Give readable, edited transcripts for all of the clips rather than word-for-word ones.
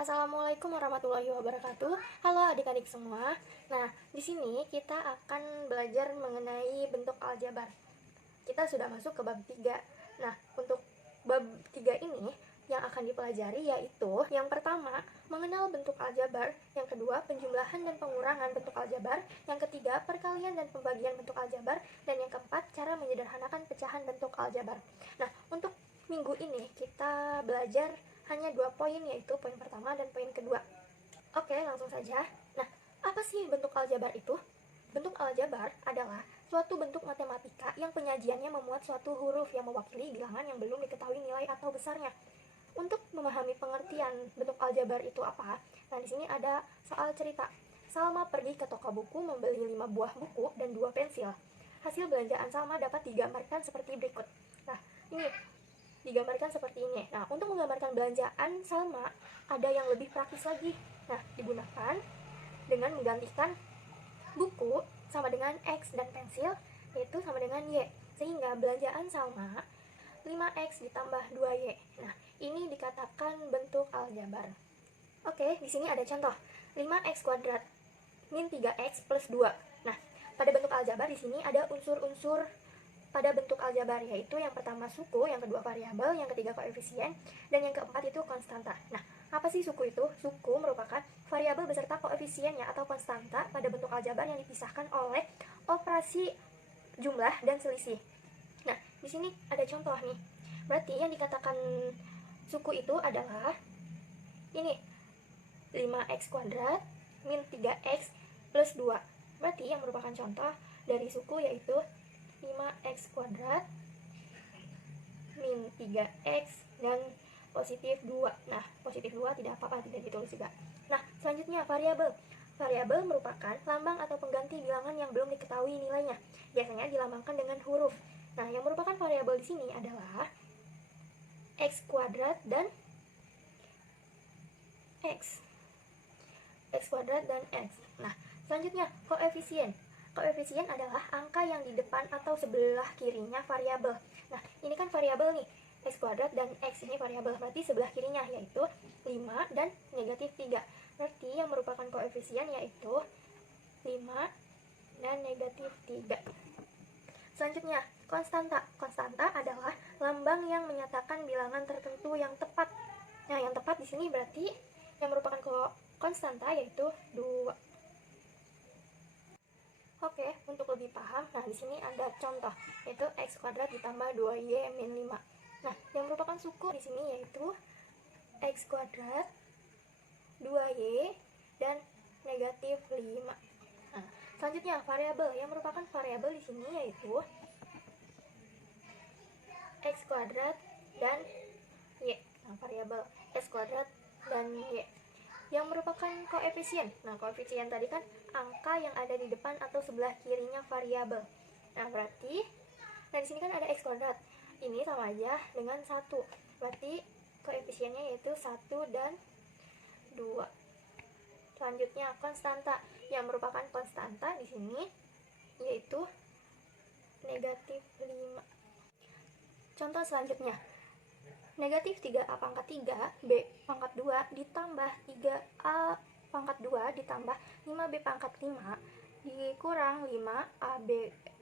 Assalamualaikum warahmatullahi wabarakatuh. Halo adik-adik semua. Nah, di sini kita akan belajar mengenai bentuk aljabar. Kita sudah masuk ke bab 3. Nah, untuk bab 3 ini yang akan dipelajari yaitu yang pertama, mengenal bentuk aljabar, yang kedua, penjumlahan dan pengurangan bentuk aljabar, yang ketiga, perkalian dan pembagian bentuk aljabar, dan yang keempat, cara menyederhanakan pecahan bentuk aljabar. Nah, untuk minggu ini kita belajar hanya 2 poin, yaitu poin pertama dan poin kedua. Oke, langsung saja. Nah, apa sih bentuk aljabar itu? Bentuk aljabar adalah suatu bentuk matematika yang penyajiannya memuat suatu huruf yang mewakili bilangan yang belum diketahui nilai atau besarnya. Untuk memahami pengertian bentuk aljabar itu apa, nah di sini ada soal cerita. Salma pergi ke toko buku membeli 5 buah buku dan 2 pensil. Hasil belanjaan Salma dapat digambarkan seperti berikut. Nah, ini digambarkan seperti ini. Nah, untuk menggambarkan belanjaan Salma, ada yang lebih praktis lagi. Nah, digunakan dengan menggantikan buku sama dengan X dan pensil, yaitu sama dengan Y. Sehingga belanjaan Salma 5X ditambah 2Y. Nah, ini dikatakan bentuk aljabar. Oke, di sini ada contoh. 5X kuadrat min 3X plus 2. Nah, pada bentuk aljabar di sini ada unsur-unsur pada bentuk aljabar, yaitu yang pertama suku, yang kedua variabel, yang ketiga koefisien, dan yang keempat itu konstanta. Nah, apa sih suku itu? Suku merupakan variabel beserta koefisiennya atau konstanta pada bentuk aljabar yang dipisahkan oleh operasi jumlah dan selisih. Nah, di sini ada contoh nih. Berarti yang dikatakan suku itu adalah ini, 5X kuadrat min 3X plus 2. Berarti yang merupakan contoh dari suku yaitu 5X kuadrat min 3X dan positif 2. Nah, positif 2 tidak apa-apa, tidak ditulis juga. Nah, selanjutnya variabel. Variabel merupakan lambang atau pengganti bilangan yang belum diketahui nilainya. Biasanya dilambangkan dengan huruf. Nah, yang merupakan variabel di sini adalah X kuadrat dan X. X kuadrat dan X. Nah, selanjutnya koefisien. Koefisien adalah angka yang di depan atau sebelah kirinya variabel. Nah, ini kan variabel nih, X kuadrat dan X ini variabel, berarti sebelah kirinya yaitu 5 dan negatif 3. Berarti yang merupakan koefisien yaitu 5 dan negatif 3. Selanjutnya, konstanta. Konstanta adalah lambang yang menyatakan bilangan tertentu yang tepat. Nah, yang tepat di sini berarti yang merupakan konstanta yaitu 2. Oke, untuk lebih paham, nah di sini ada contoh, yaitu X kuadrat ditambah 2Y min 5. Nah, yang merupakan suku di sini yaitu X kuadrat 2Y dan negatif 5. Nah, selanjutnya variabel. Yang merupakan variabel di sini yaitu X kuadrat dan Y. Nah, variabel X kuadrat dan Y. Yang merupakan koefisien. Nah, koefisien tadi kan angka yang ada di depan atau sebelah kirinya variabel. Nah, berarti di sini kan ada X kuadrat. Ini sama aja dengan 1. Berarti koefisiennya yaitu 1 dan 2. Selanjutnya konstanta. Yang merupakan konstanta di sini yaitu negatif 5. Contoh selanjutnya. Negatif 3A pangkat 3 B pangkat 2 ditambah 3A pangkat 2 ditambah 5B pangkat 5 dikurang 5AB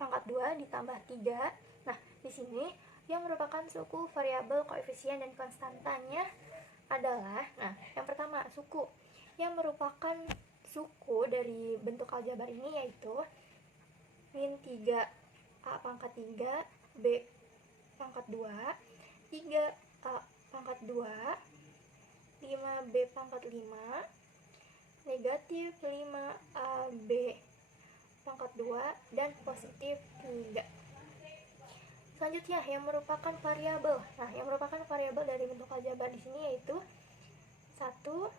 pangkat 2 ditambah 3. Nah, di sini yang merupakan suku variabel koefisien dan konstantanya adalah, nah, yang pertama suku. Yang merupakan suku dari bentuk aljabar ini yaitu min 3A pangkat 3 B pangkat 2 3A pangkat 2 5B pangkat 5 negatif 5AB pangkat 2 dan positif 3. Selanjutnya yang merupakan variabel. Nah, yang merupakan variabel dari bentuk aljabar di sini yaitu 1 2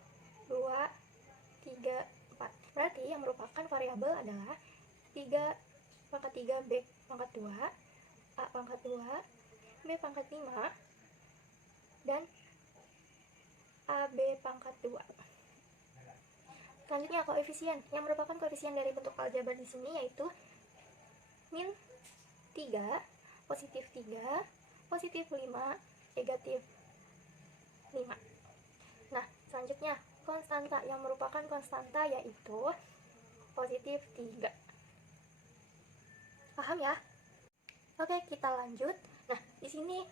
3 4. Berarti yang merupakan variabel adalah 3 pangkat 3 B pangkat 2 A pangkat 2 B pangkat 5 dan AB pangkat 2. Selanjutnya koefisien. Yang merupakan koefisien dari bentuk aljabar di sini yaitu min 3, positif 3, positif 5, negatif 5. Nah, selanjutnya konstanta, yang merupakan konstanta yaitu positif 3. Paham ya? Oke, kita lanjut. Nah, di sini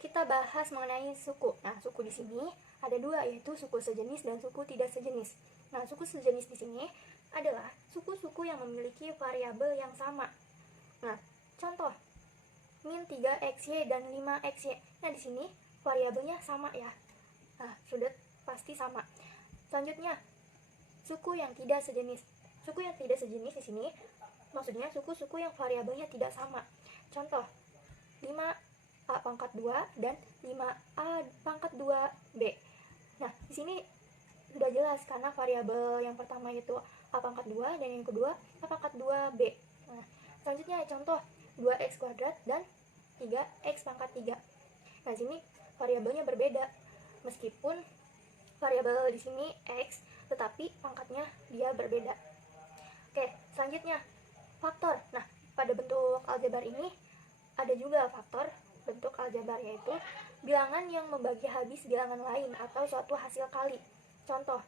kita bahas mengenai suku. Nah, suku di sini ada dua, yaitu suku sejenis dan suku tidak sejenis. Nah, suku sejenis di sini adalah suku-suku yang memiliki variabel yang sama. Nah, contoh min 3xy dan 5xy. Nah, di sini variabelnya sama ya. Nah, sudah pasti sama. Selanjutnya, suku yang tidak sejenis. Suku yang tidak sejenis di sini maksudnya suku-suku yang variabelnya tidak sama. Contoh, 5a pangkat 2 dan 5a pangkat 2b. Nah, di sini sudah jelas karena variabel yang pertama itu a pangkat 2 dan yang kedua a pangkat 2b. Nah, selanjutnya contoh 2x kuadrat dan 3x pangkat 3. Nah, di sini variabelnya berbeda. Meskipun variabel di sini x, tetapi pangkatnya dia berbeda. Oke, selanjutnya faktor. Nah, pada bentuk aljabar ini ada juga faktor bentuk aljabar, yaitu bilangan yang membagi habis bilangan lain atau suatu hasil kali. Contoh,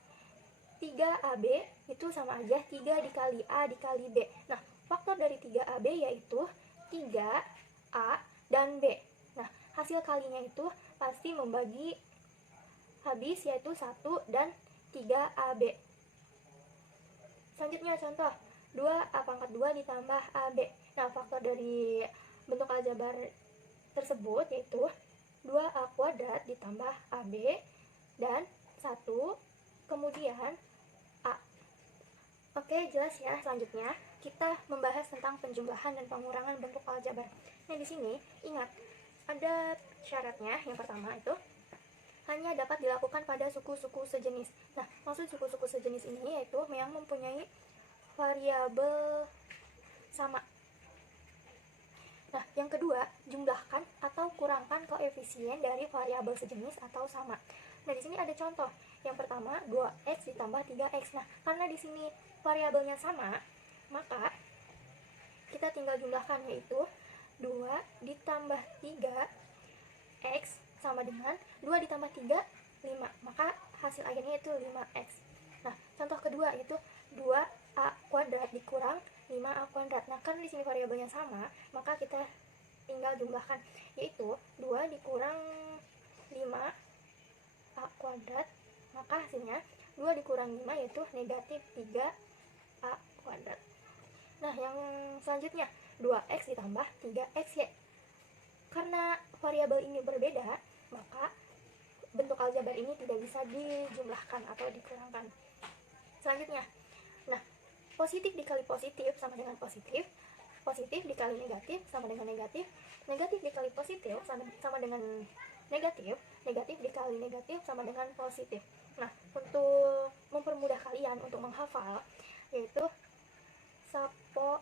3AB itu sama aja 3 dikali A dikali B. Nah, faktor dari 3AB yaitu 3A dan B. Nah, hasil kalinya itu pasti membagi habis yaitu 1 dan 3AB. Selanjutnya contoh 2a pangkat 2 ditambah ab. Nah, faktor dari bentuk aljabar tersebut yaitu 2a kuadrat ditambah ab dan 1 kemudian a. Oke, jelas ya. Selanjutnya kita membahas tentang penjumlahan dan pengurangan bentuk aljabar. Nah, di sini ingat ada syaratnya. Yang pertama itu hanya dapat dilakukan pada suku-suku sejenis. Nah, maksud suku-suku sejenis ini yaitu yang mempunyai variabel sama. Nah, yang kedua, jumlahkan atau kurangkan koefisien dari variabel sejenis atau sama. Nah, di sini ada contoh. Yang pertama, 2x ditambah 3x. Nah, karena di sini variabelnya sama, maka kita tinggal jumlahkan, yaitu 2 ditambah 3x sama dengan 2 ditambah 3, 5. Maka hasil akhirnya itu 5x. Nah, contoh kedua yaitu 2a kuadrat dikurang 5a kuadrat. Nah, kan di sini variabelnya sama, maka kita tinggal jumlahkan, yaitu 2 dikurang 5a kuadrat, maka hasilnya 2 dikurang 5 yaitu negatif 3a kuadrat. Nah, yang selanjutnya 2x ditambah 3xy. Karena variabel ini berbeda, maka bentuk aljabar ini tidak bisa dijumlahkan atau dikurangkan. Selanjutnya, nah, positif dikali positif sama dengan positif, positif dikali negatif sama dengan negatif, negatif dikali positif sama dengan negatif, negatif dikali negatif sama dengan positif. Nah, untuk mempermudah kalian untuk menghafal, yaitu sapo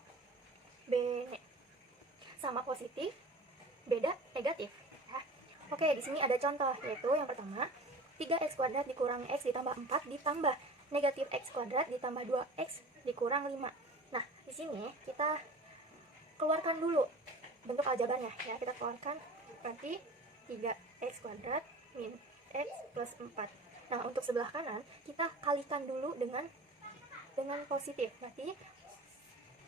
bene sama positif beda negatif ya. Oke, di sini ada contoh, yaitu yang pertama 3x kuadrat dikurang x ditambah 4 ditambah negatif x kuadrat ditambah 2x dikurang 5. Nah, di sini kita keluarkan dulu bentuk aljabarnya ya. Kita keluarkan berarti 3x kuadrat min x plus 4. Nah, untuk sebelah kanan kita kalikan dulu dengan positif. Berarti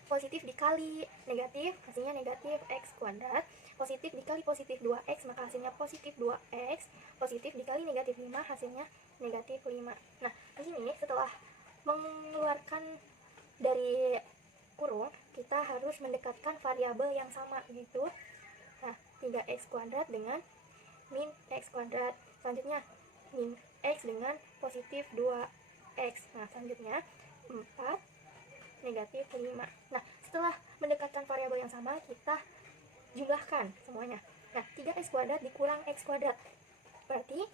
positif dikali negatif hasilnya negatif x kuadrat, positif dikali positif 2x maka hasilnya positif 2x, positif dikali negatif 5 hasilnya negatif 5. Nah, di sini setelah mengeluarkan dari kurung, kita harus mendekatkan variabel yang sama, yaitu 3x kuadrat dengan min x kuadrat. Selanjutnya min x dengan positif 2x. Nah, selanjutnya 4 negatif 5. Nah, setelah mendekatkan variabel yang sama, kita jumlahkan semuanya. Nah, 3x kuadrat dikurang x kuadrat berarti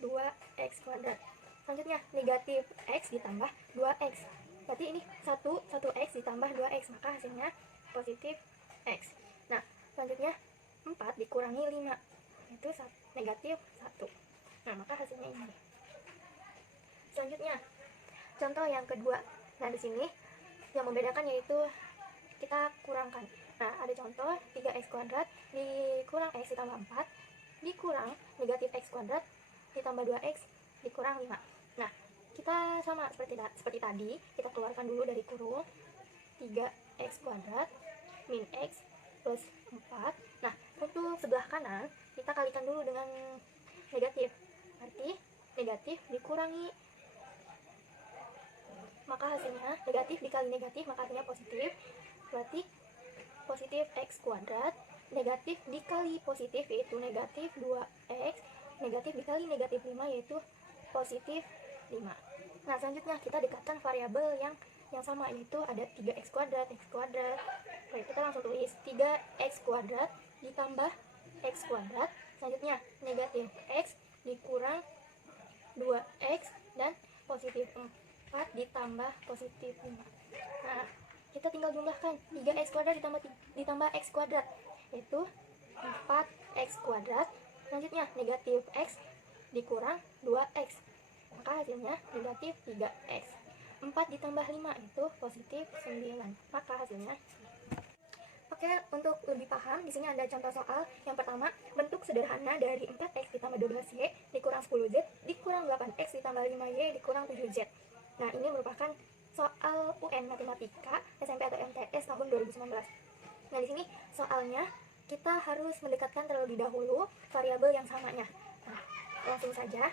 2x kuadrat. Selanjutnya negatif x ditambah 2x, berarti ini 1x ditambah 2x, maka hasilnya positif x. Nah, selanjutnya 4 dikurangi 5 itu negatif 1. Nah, maka hasilnya ini. Selanjutnya contoh yang kedua. Nah, di sini yang membedakan yaitu kita kurangkan. Nah, ada contoh 3x kuadrat dikurang x ditambah 4 dikurang negatif x kuadrat ditambah 2x dikurang 5. Nah, kita sama seperti tadi, kita keluarkan dulu dari kurung 3x kuadrat min x plus 4. Nah, untuk sebelah kanan kita kalikan dulu dengan negatif, berarti negatif dikurangi, maka hasilnya negatif dikali negatif maka hasilnya positif, berarti positif x kuadrat, negatif dikali positif yaitu negatif 2x, negatif dikali negatif 5 yaitu positif 5. Nah, selanjutnya kita dekatkan variabel yang sama, yaitu ada 3x kuadrat, x kuadrat. Oke, kita langsung tulis 3x kuadrat ditambah x kuadrat, selanjutnya negatif x dikurang 2x dan positif 4 ditambah positif 5. Nah, kita tinggal jumlahkan 3x kuadrat ditambah x kuadrat yaitu 4x kuadrat, selanjutnya negatif x dikurang 2x maka hasilnya negatif 3x. 4 ditambah 5 itu positif 9 maka hasilnya. Oke, untuk lebih paham di sini ada contoh soal. Yang pertama, bentuk sederhana dari 4x ditambah 12y dikurang 10z dikurang 8x ditambah 5y dikurang 7z. Nah, ini merupakan soal UN Matematika SMP atau MTS tahun 2019. Nah, di sini soalnya kita harus mendekatkan terlebih dahulu variabel yang samanya. Nah, langsung saja.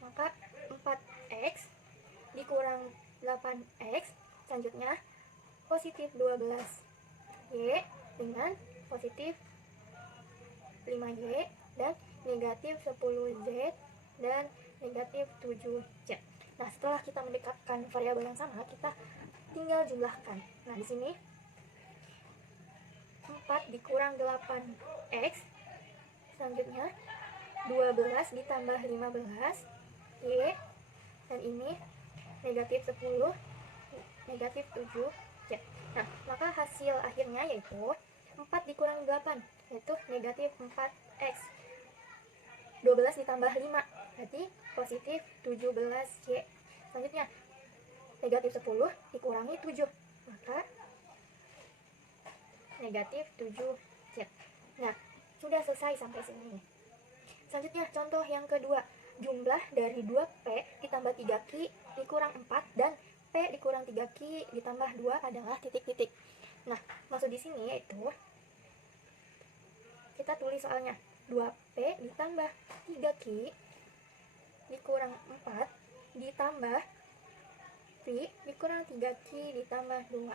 Maka 4x dikurang 8x, selanjutnya positif 12y dengan positif 5y dan negatif 10z dan negatif 7z. Nah, setelah kita mendekatkan variabel yang sama, kita tinggal jumlahkan. Nah, di sini 4 dikurang 8x, selanjutnya 12 ditambah 15 y, dan ini negatif 10 negatif 7z. Nah, maka hasil akhirnya yaitu 4 dikurang 8 yaitu negatif 4x, 12 ditambah 5 berarti positif 17y, selanjutnya negatif 10 dikurangi 7 maka negatif 7z. Nah, sudah selesai sampai sini. Selanjutnya contoh yang kedua, jumlah dari 2p ditambah 3q dikurang 4 dan p dikurang 3q ditambah 2 adalah titik-titik. Nah, maksud di sini yaitu kita tulis soalnya 2p ditambah 3q dikurang 4 ditambah p dikurang 3q ditambah 2.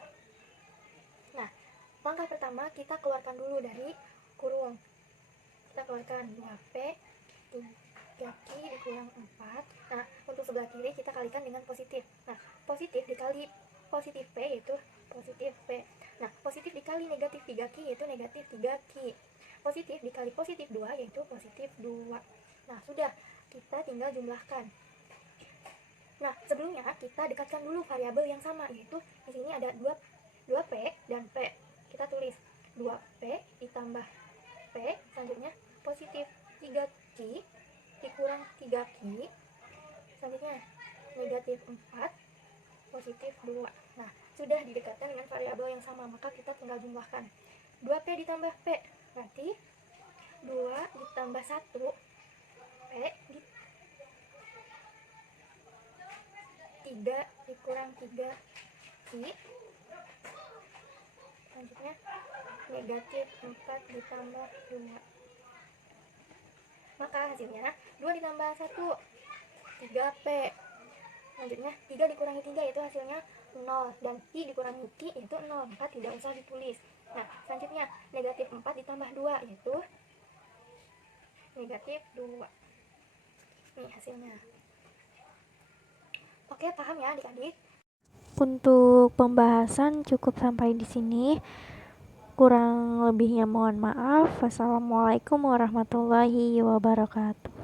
Nah, langkah pertama kita keluarkan dulu dari kurung. Kita keluarkan 2p 3q dikurang 4. Nah, untuk sebelah kiri kita kalikan dengan positif. Nah, positif dikali positif p yaitu positif p. Nah, positif dikali negatif 3q yaitu negatif 3q. Positif dikali positif 2 yaitu positif 2. Nah, sudah, kita tinggal jumlahkan. Nah, sebelumnya kita dekatkan dulu variabel yang sama, yaitu di sini ada 2p dan p. Kita tulis 2p ditambah p, selanjutnya positif 3q dikurang 3q, selanjutnya negatif 4 positif 2. Nah, sudah didekatkan dengan variabel yang sama, maka kita tinggal jumlahkan. 2p ditambah p berarti 2 ditambah 1 p 3 dikurang 3q, selanjutnya negatif 4 ditambah 2. Maka hasilnya 2 ditambah 1 3p, selanjutnya 3 dikurangi 3 itu hasilnya 0 dan q dikurangi q itu 0, maka tidak usah ditulis. Nah, selanjutnya negatif 4 ditambah 2 yaitu negatif 2. Ini hasilnya. Oke, paham ya adik-adik? Untuk pembahasan cukup sampai di sini. Kurang lebihnya mohon maaf. Wassalamualaikum warahmatullahi wabarakatuh.